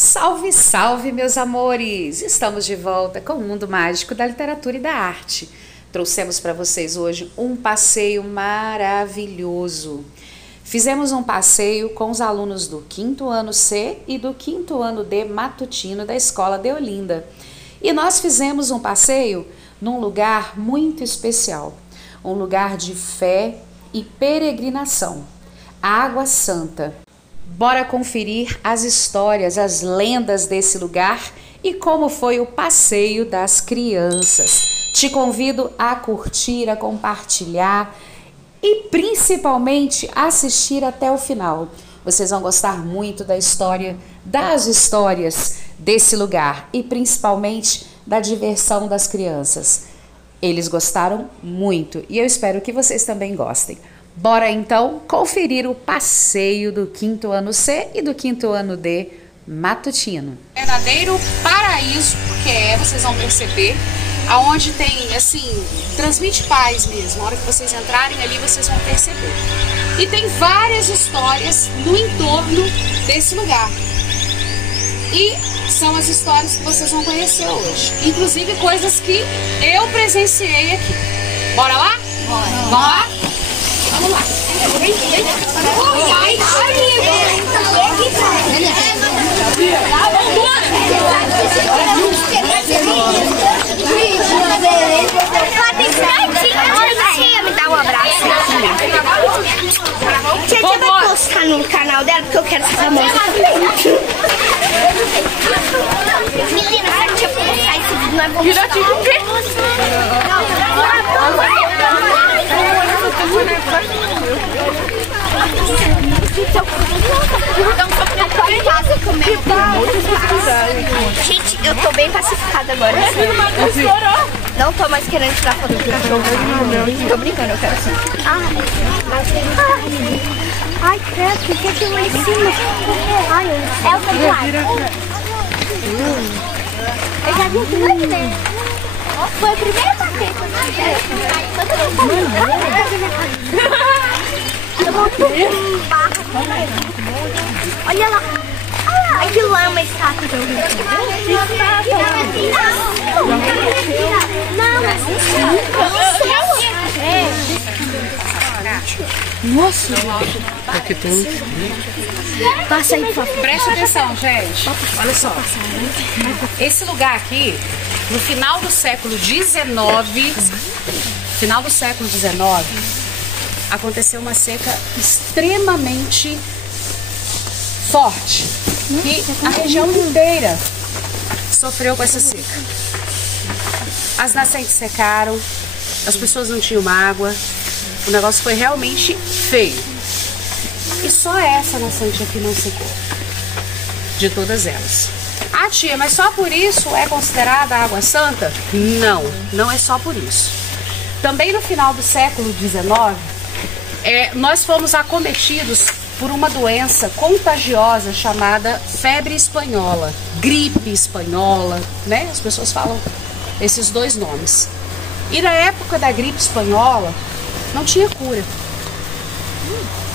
Salve, salve, meus amores! Estamos de volta com o mundo mágico da literatura e da arte. Trouxemos para vocês hoje um passeio maravilhoso. Fizemos um passeio com os alunos do 5º ano C e do 5º ano D matutino da Escola de Olinda. E nós fizemos um passeio num lugar muito especial, um lugar de fé e peregrinação, Água Santa. Bora conferir as histórias, as lendas desse lugar e como foi o passeio das crianças. Te convido a curtir, a compartilhar e principalmente assistir até o final. Vocês vão gostar muito da história, das histórias desse lugar e principalmente da diversão das crianças. Eles gostaram muito e eu espero que vocês também gostem. Bora então conferir o passeio do 5º ano C e do 5º ano D matutino. Verdadeiro paraíso, porque vocês vão perceber, aonde tem, assim, transmite paz mesmo. Na hora que vocês entrarem ali, vocês vão perceber. E tem várias histórias no entorno desse lugar. E são as histórias que vocês vão conhecer hoje. Inclusive coisas que eu presenciei aqui. Bora lá? Bora. Vamos lá? Vamos lá. Me dá um abraço. Tia vai postar no canal dela porque eu quero ser famosa. Menina, se a tia postar esse vídeo, nós vamos postar. O quê? Gente, eu tô bem pacificada agora. Não tô mais querendo tirar foto do cachorro. Tô brincando, eu quero sim. Ai, credo, o que é aquilo lá em cima? Ai, é o celular. Eu já vi aquilo aqui dentro. Foi a primeira vez que olha lá. Ai, que lama estátua. Nossa! Aqui tem. Passa aí, papai. Presta atenção, gente. Olha só. Esse lugar aqui, no final do século XIX, aconteceu uma seca extremamente forte. E a região inteira sofreu com essa seca. As nascentes secaram, as pessoas não tinham água, o negócio foi realmente feio. E só essa nascente aqui não secou, de todas elas. Ah, tia, mas só por isso é considerada Água Santa? Não, não é só por isso. Também no final do século XIX, nós fomos acometidos por uma doença contagiosa chamada febre espanhola, gripe espanhola, né? As pessoas falam esses dois nomes. E na época da gripe espanhola, não tinha cura.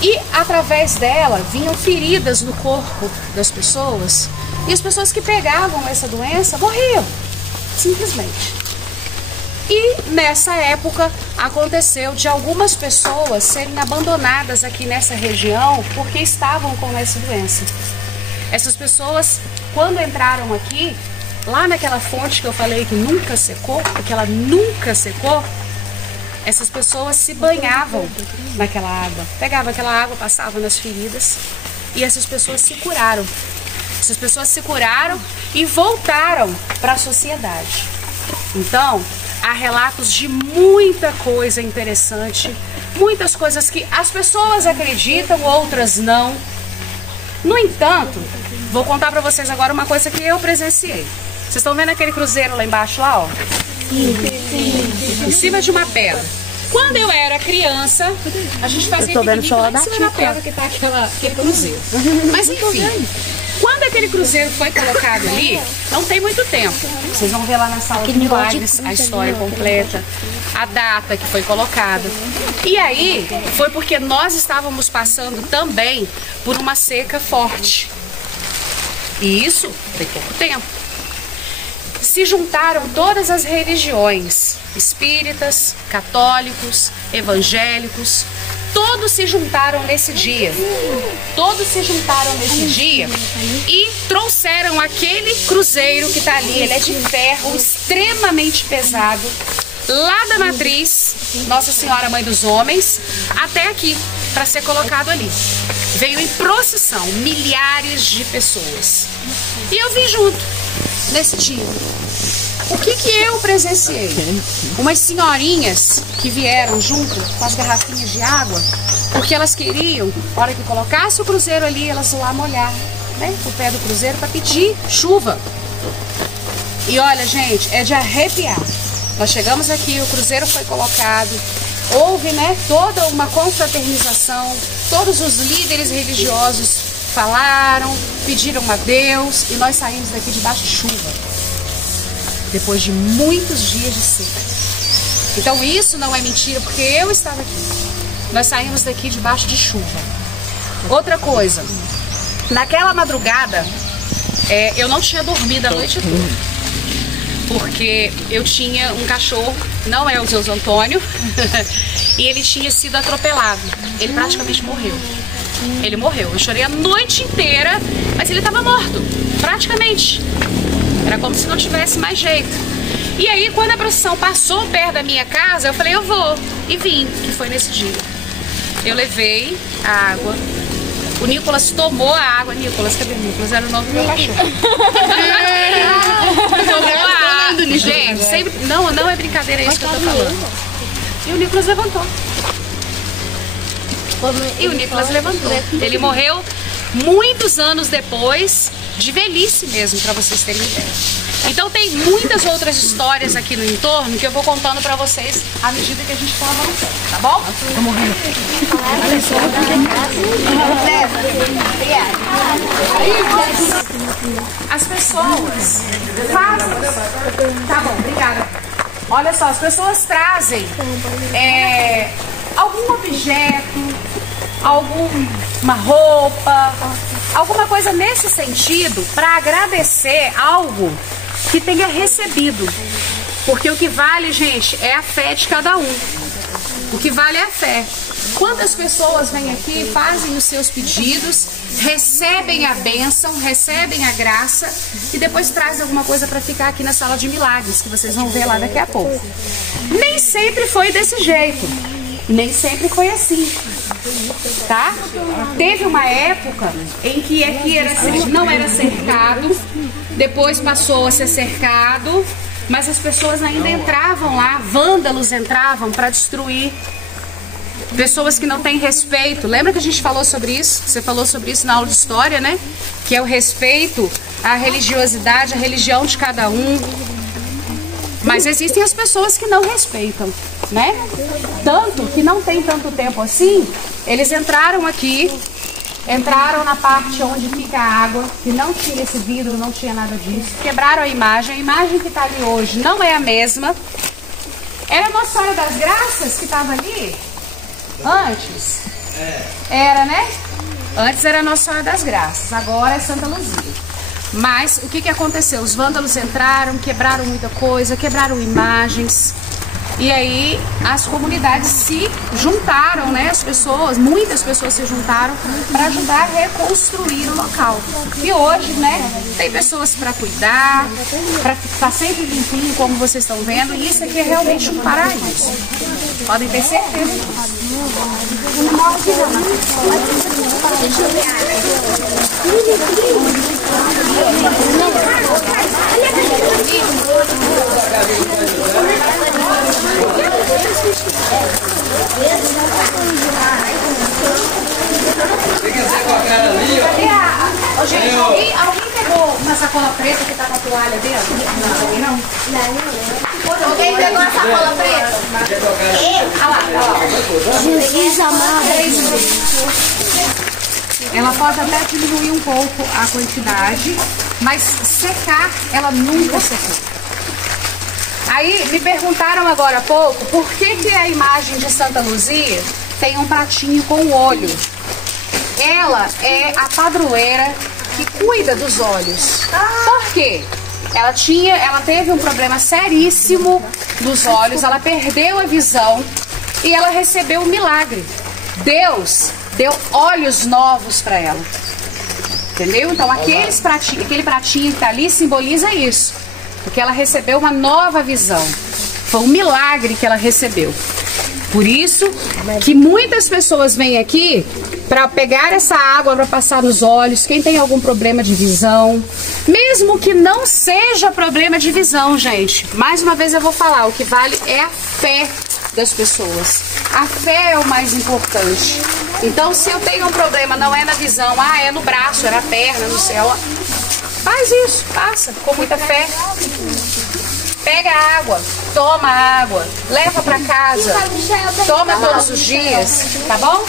E através dela vinham feridas no corpo das pessoas. E as pessoas que pegavam essa doença morriam, simplesmente. E nessa época aconteceu de algumas pessoas serem abandonadas aqui nessa região porque estavam com essa doença. Essas pessoas, quando entraram aqui, lá naquela fonte que eu falei que nunca secou, porque ela nunca secou, essas pessoas se banhavam naquela água. Pegavam aquela água, passavam nas feridas e essas pessoas se curaram. Essas pessoas se curaram e voltaram para a sociedade. Então, há relatos de muita coisa interessante, muitas coisas que as pessoas acreditam, outras não. No entanto, vou contar para vocês agora uma coisa que eu presenciei. Vocês estão vendo aquele cruzeiro lá embaixo, lá, ó? Em cima de uma pedra. Quando eu era criança, a gente fazia piquenique lá em cima da pedra que tá aquele cruzeiro. Mas enfim, quando aquele cruzeiro foi colocado ali, não tem muito tempo. Vocês vão ver lá na sala de milagres a história completa, a data que foi colocada. E aí, foi porque nós estávamos passando também por uma seca forte. E isso tem pouco tempo. Se juntaram todas as religiões, espíritas, católicos, evangélicos, todos se juntaram nesse dia. Todos se juntaram nesse dia e trouxeram aquele cruzeiro que está ali. Ele é de ferro, extremamente pesado, lá da matriz Nossa Senhora Mãe dos Homens até aqui, para ser colocado ali. Veio em procissão, milhares de pessoas. E eu vim junto nesse dia. O que eu presenciei? Umas senhorinhas que vieram junto com as garrafinhas de água, porque elas queriam, na hora que colocasse o cruzeiro ali, elas iam lá molhar, né, o pé do cruzeiro para pedir chuva. E olha, gente, é de arrepiar. Nós chegamos aqui, o cruzeiro foi colocado, houve, né, toda uma confraternização, todos os líderes religiosos falaram, pediram a Deus e nós saímos daqui debaixo de chuva. Depois de muitos dias de seca. Então isso não é mentira, porque eu estava aqui. Nós saímos daqui debaixo de chuva. Outra coisa, naquela madrugada, eu não tinha dormido a noite toda. Porque eu tinha um cachorro, não é o Zeus Antônio, e ele tinha sido atropelado. Ele praticamente morreu. Ele morreu. Eu chorei a noite inteira, mas ele estava morto, praticamente. Era como se não tivesse mais jeito. E aí, quando a procissão passou perto da minha casa, eu falei, eu vou. E vim, que foi nesse dia. Eu levei a água. O Nicolas tomou a água. Nicolas, cadê o Nicolas? Era o nome do meu cachorro. Tomou a água. Gente, sempre... não é brincadeira isso que eu tô falando. E o Nicolas levantou. Ele morreu muitos anos depois, de velhice mesmo, para vocês terem ideia. Então tem muitas outras histórias aqui no entorno que eu vou contando para vocês à medida que a gente for avançando, tá bom? Tô morrendo. As pessoas fazem... Tá bom, obrigada. Olha só, as pessoas trazem algum objeto, alguma roupa, alguma coisa nesse sentido para agradecer algo que tenha recebido. Porque o que vale, gente, é a fé de cada um. O que vale é a fé. Quantas pessoas vêm aqui, fazem os seus pedidos, recebem a bênção, recebem a graça e depois trazem alguma coisa para ficar aqui na sala de milagres, que vocês vão ver lá daqui a pouco. Nem sempre foi desse jeito. Nem sempre foi assim, tá? Teve uma época em que aqui não era cercado, depois passou a ser cercado, mas as pessoas ainda entravam lá, vândalos entravam para destruir. Pessoas que não têm respeito. Lembra que a gente falou sobre isso? Você falou sobre isso na aula de história, né? Que é o respeito à religiosidade, à religião de cada um. Mas existem as pessoas que não respeitam, né? Tanto que não tem tanto tempo assim, eles entraram aqui, entraram na parte onde fica a água, que não tinha esse vidro, não tinha nada disso, quebraram a imagem que está ali hoje não é a mesma. Era a Nossa Senhora das Graças que estava ali antes? Era, né? Antes era a Nossa Senhora das Graças, agora é Santa Luzia. Mas o que aconteceu? Os vândalos entraram, quebraram muita coisa, quebraram imagens. E aí as comunidades se juntaram, né? As pessoas, muitas pessoas se juntaram para ajudar a reconstruir o local. E hoje, né, tem pessoas para cuidar, para ficar sempre limpinho, como vocês estão vendo. E isso aqui é realmente um paraíso. Podem ter certeza. Gente, alguém pegou uma sacola preta que tá com a toalha dentro? Não. Alguém pegou a sacola preta? Olha lá. Jesus amado. Ela pode até diminuir um pouco a quantidade, mas secar, ela nunca secou. Aí me perguntaram agora há pouco por que a imagem de Santa Luzia tem um pratinho com o olho. Ela é a padroeira que cuida dos olhos. Por quê? Ela teve um problema seríssimo nos olhos, ela perdeu a visão e ela recebeu um milagre. Deus deu olhos novos para ela. Entendeu? Então aquele pratinho que está ali simboliza isso. Porque ela recebeu uma nova visão. Foi um milagre que ela recebeu. Por isso que muitas pessoas vêm aqui para pegar essa água para passar nos olhos. Quem tem algum problema de visão, mesmo que não seja problema de visão, gente. Mais uma vez eu vou falar, o que vale é a fé das pessoas. A fé é o mais importante. Então, se eu tenho um problema, não é na visão, é no braço, é na perna, no céu, faz isso, passa com muita fé. Pega água, toma água, leva para casa, toma todos os dias, tá bom?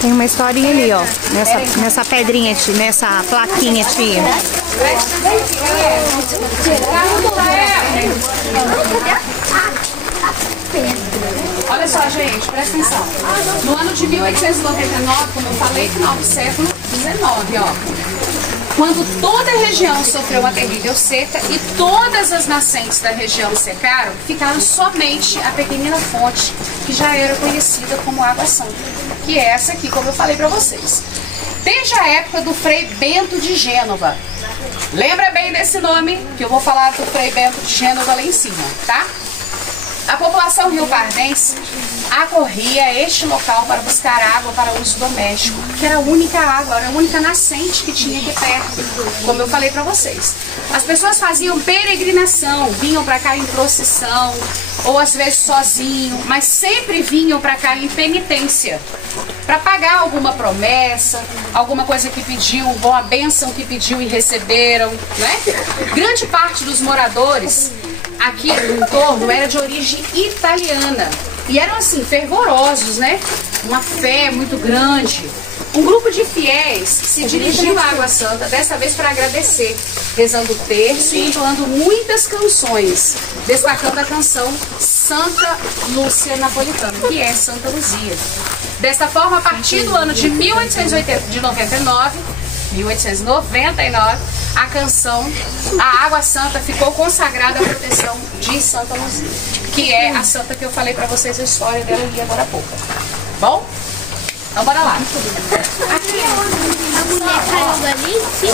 Tem uma historinha ali, ó, nessa pedrinha, nessa plaquinha, tia. Olha só, gente, presta atenção. No ano de 1899, como eu falei, final do século XIX, ó. Quando toda a região sofreu uma terrível seca e todas as nascentes da região secaram, ficaram somente a pequenina fonte, que já era conhecida como Água Santa, que é essa aqui, como eu falei para vocês. Desde a época do Frei Bento de Gênova. Lembra bem desse nome, que eu vou falar do Frei Bento de Gênova lá em cima, tá? A população riopardense acorria a este local para buscar água para uso doméstico, que era a única água, era a única nascente que tinha aqui perto, como eu falei para vocês. As pessoas faziam peregrinação, vinham para cá em procissão, ou às vezes sozinho, mas sempre vinham para cá em penitência, para pagar alguma promessa, alguma coisa que pediu, uma bênção que pediu e receberam, né? Grande parte dos moradores aqui no entorno era de origem italiana e eram assim, fervorosos, né? Uma fé muito grande. Um grupo de fiéis se dirigiu à Água Santa, dessa vez para agradecer, rezando o terço e entoando muitas canções, destacando a canção Santa Lúcia Napolitana, que é Santa Luzia. Desta forma, a partir do ano de 1899, a canção A Água Santa ficou consagrada à proteção de Santa Luzia, que é a santa que eu falei pra vocês a história dela ali agora há pouco. Bom? Então bora lá. Aqui A mulher caiu ali, sim.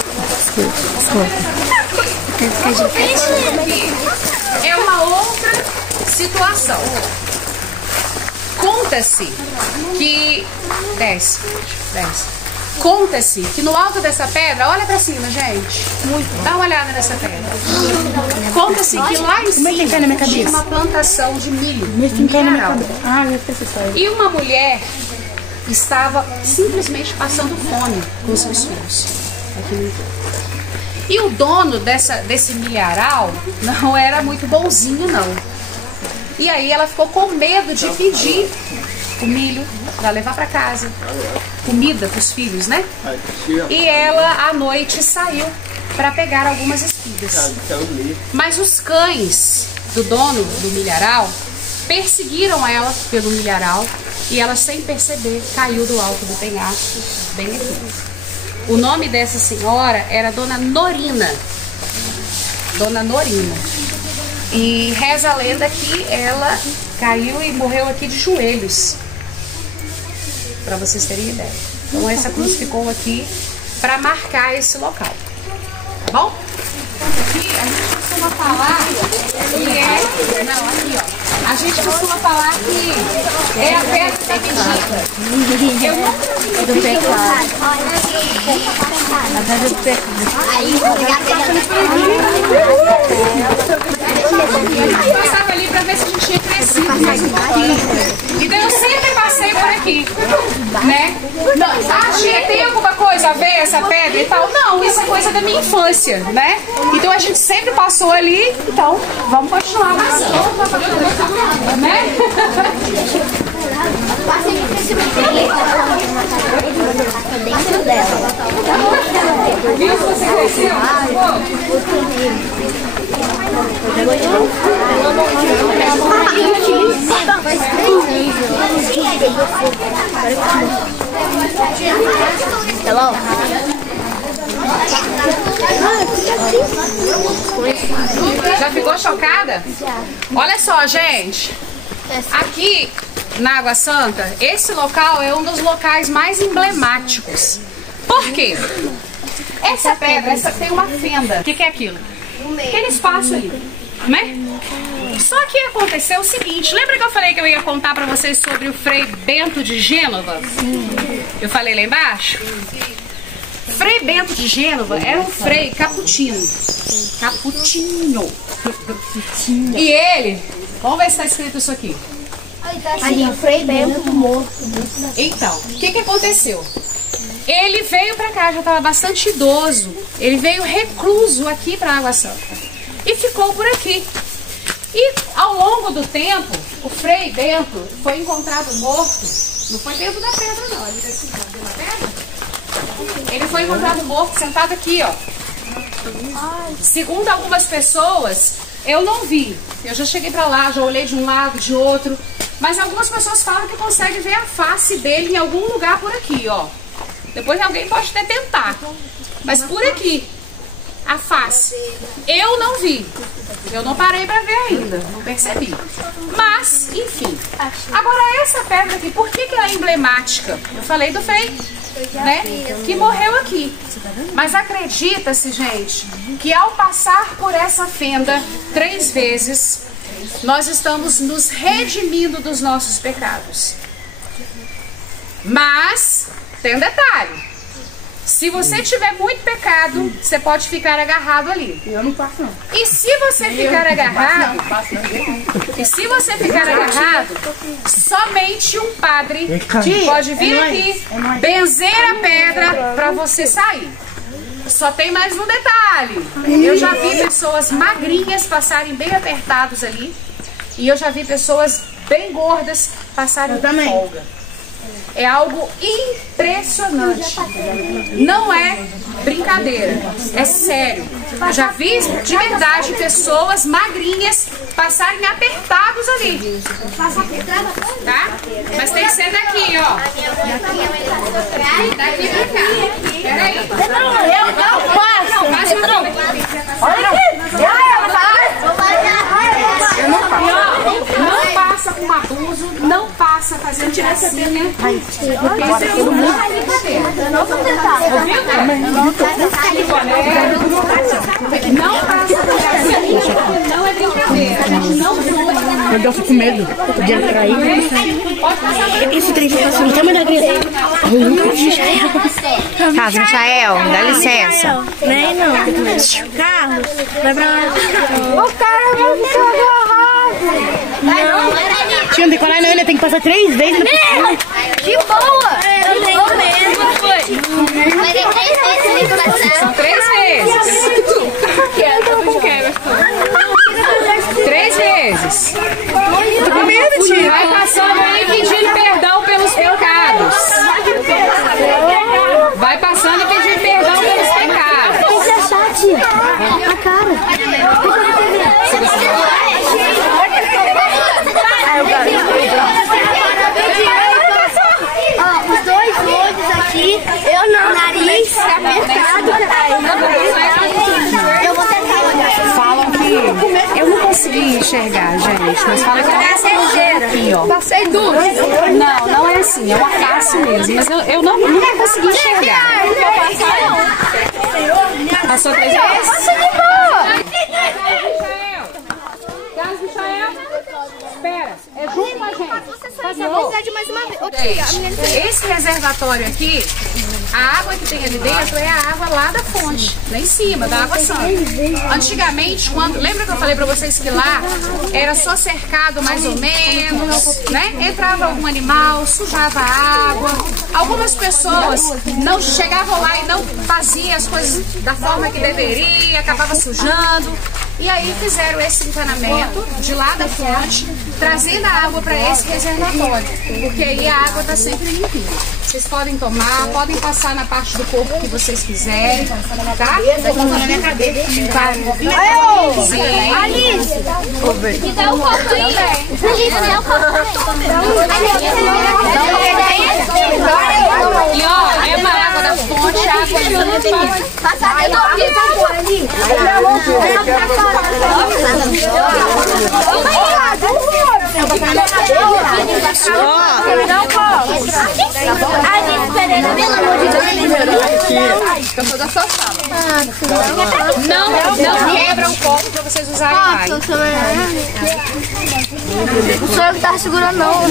é uma outra situação. Conta-se que... Desce. Conta-se que no alto dessa pedra, olha pra cima, gente. Dá uma olhada nessa pedra. Conta-se que lá em cima tinha uma plantação de milho. Milharal. E uma mulher estava simplesmente passando fome com seus filhos. E o dono desse milharal não era muito bonzinho, não. E aí ela ficou com medo de pedir o milho para levar para casa, comida para os filhos, né? E ela à noite saiu para pegar algumas espigas. Mas os cães do dono do milharal perseguiram ela pelo milharal e ela, sem perceber, caiu do alto do penhasco bem aqui. O nome dessa senhora era Dona Norina. Dona Norina. E reza a lenda que ela caiu e morreu aqui de joelhos, para vocês terem ideia. Então essa cruz ficou aqui para marcar esse local. Tá bom? Aqui a gente costuma falar que é... Não, aqui ó. A gente costuma falar que é a pedra da bendita. Eu nunca vi do pecado. A pedra do Eu passava ali para ver se a gente tinha crescido mais um pouquinho. Então eu sempre passei por aqui, né? Não, tia, tem alguma coisa a ver essa pedra e tal? Não, isso é coisa da minha infância, né? Então a gente sempre passou ali, então vamos continuar passando, né? Dentro dela. Viu se você cresceu? Hello? Já ficou chocada? Olha só, gente. Aqui na Água Santa, esse local é um dos locais mais emblemáticos. Por quê? Essa pedra, tem uma fenda. O que é aquilo? Aquele espaço ali, né? Só que aconteceu o seguinte, lembra que eu falei que eu ia contar pra vocês sobre o Frei Bento de Gênova? Eu falei lá embaixo? Frei Bento de Gênova era um frei caputino. Caputino. E ele, vamos ver se está escrito isso aqui. Ali, o Frei Bento morto. Então, o que aconteceu? Ele veio pra cá, já estava bastante idoso. Ele veio recluso aqui pra Água Santa. E ficou por aqui. E ao longo do tempo, o Frei Bento foi encontrado morto. Não foi dentro da pedra, não. Ele dentro da pedra. Ele foi encontrado morto, sentado aqui, ó. Segundo algumas pessoas, eu não vi. Eu já cheguei pra lá, já olhei de um lado, de outro. Mas algumas pessoas falam que conseguem ver a face dele em algum lugar por aqui, ó. Depois alguém pode até tentar. Mas por aqui, a face. Eu não vi. Eu não parei pra ver ainda. Não percebi. Mas, enfim. Agora essa pedra aqui, por que ela é emblemática? Eu falei do Frei, né? Que morreu aqui. Mas acredita-se, gente, que ao passar por essa fenda 3 vezes, nós estamos nos redimindo dos nossos pecados. Mas tem um detalhe. Se você tiver muito pecado, você pode ficar agarrado ali. Eu não passo, não. E se você ficar agarrado, somente um padre pode vir aqui, benzer a pedra para você sair. Só tem mais um detalhe. Eu já vi pessoas magrinhas passarem bem apertados ali. E eu já vi pessoas bem gordas passarem com folga. É algo impressionante. Não é brincadeira, é sério. Eu já vi de verdade pessoas magrinhas passarem apertados ali. Tá? Mas tem que ser daqui, ó. Daqui pra cá. Peraí. Eu não passo. Não passa com abuso, não passa fazendo gracinha. Porque isso é tudo muito brincadeira. Não vou tentar. Não passa com gracinha, não é brincadeira. A gente não pode. Eu fico com medo de atrair. Esse trem vai passar no tamanho da igreja. Carlos Michael, dá licença. Nem não. Carlos, vai pra lá. O cara vai ficar agarrado. Tinha que decorar, não, ele tem que passar 3 vezes. Que boa! Eu tenho medo. Mas é 3 vezes tem que passar. São 3 vezes. 3 vezes. Tô com medo, tio. Vai passando aí pedindo perdão pelos pecados. Vai passando e pedindo perdão pelos pecados. Tem que achar, tia. A cara. Ó, os 2 olhos aqui, eu não. Nariz apertado. Eu vou tentar olhar. Falam que eu não consegui enxergar, gente, mas falam que essa aqui, ó. Passei duro. Não é assim, é uma face mesmo, mas eu nunca consegui enxergar. Passou 3 vezes? Passa de boa. Carlos Michael, espera, é junto com a gente. Faz favor. Mais uma vez. Esse reservatório aqui, a água que tem ali dentro é a água lá da fonte, lá em cima, da Água Santa. Antigamente, lembra que eu falei pra vocês que lá era só cercado mais ou menos, né? Entrava algum animal, sujava a água. Algumas pessoas não chegavam lá e não faziam as coisas da forma que deveria, acabava sujando. E aí fizeram esse encanamento de lá da fonte trazendo a água para esse reservatório, porque aí a água está sempre limpinha. Vocês podem tomar, podem passar na parte do corpo que vocês quiserem, tá? Alice! Me dá o copo aí. Alice, dá o copo E ó, é uma água da fonte, água limpa. Não quebra o copo pra vocês usarem mais. O senhor que tá segurando não.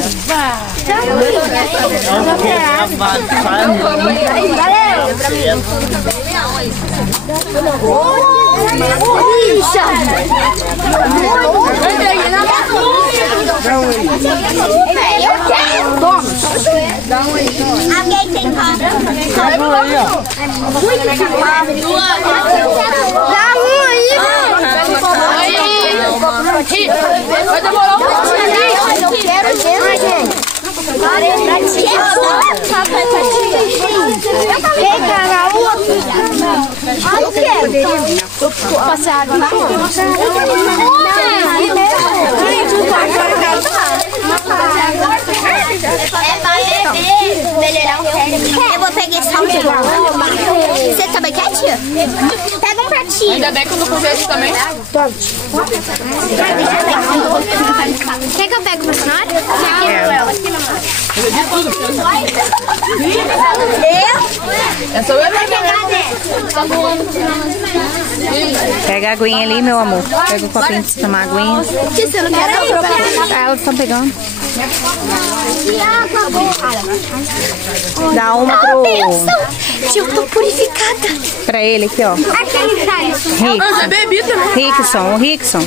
Alguém tem cobra? Dá um aí. Vai demorar um pouquinho. Eu quero ver, gente. Pega na outra. Eu quero. Passar água na outra. É pra beber, melhorar o cérebro. Eu vou pegar esse salto. Você também quer, tia? Pega um pratinho. Ainda bem que eu não convejo também. Quer que eu pegue uma cenoura? Essa eu Pega a aguinha ali, meu amor. Pega o copinho pra você tomar a aguinha. Que você não quer? Elas estão pegando. Dá uma pro... Tio, eu tô purificada. Pra ele aqui, ó. Aquele cara. Rickson, o Rickson. Eu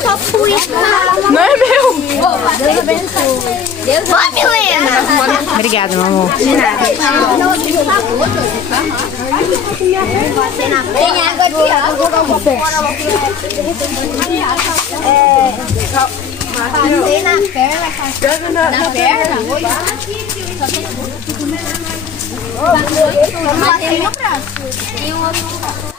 tô purificada. não é meu. Ó, Milena. Obrigada, meu amor. Tem água aqui, ó. Passei na perna. Na perna? Passei no braço. E o outro no braço.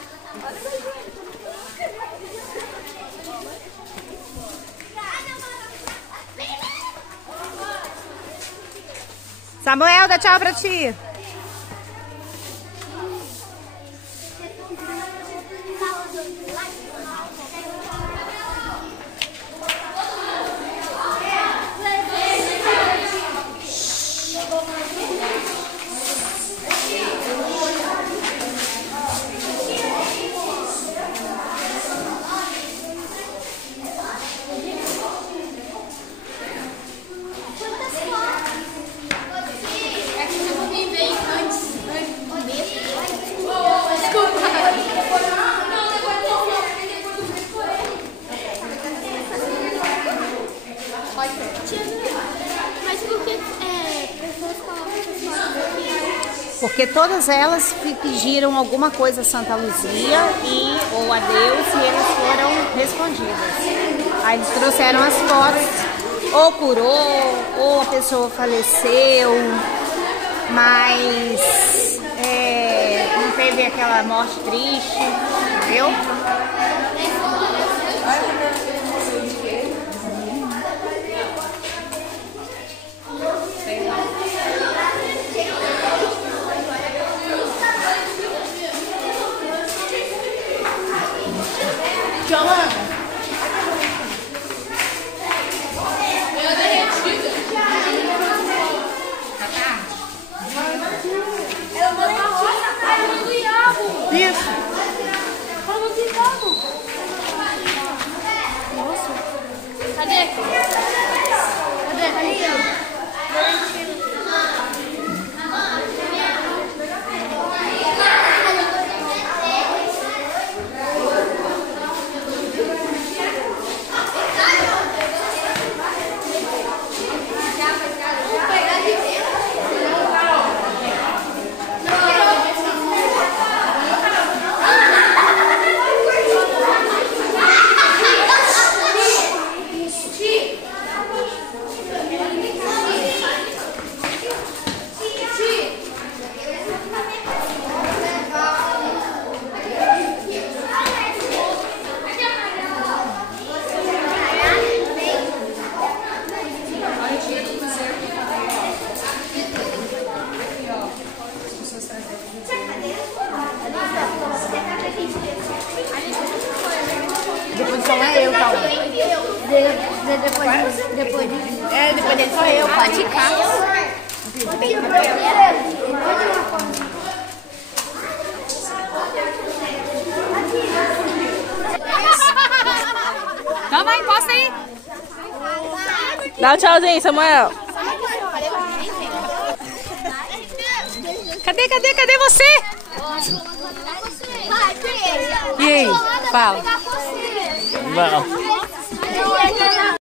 Samuel, dá tchau pra ti. Porque todas elas pediram alguma coisa a Santa Luzia ou a Deus e eles foram respondidas. Aí eles trouxeram as fotos, ou curou, ou a pessoa faleceu, mas não teve aquela morte triste, entendeu? Sou eu, pode ficar. Calma, encosta aí. Dá um tchauzinho, Samuel. Cadê você? E aí? Fala. Não.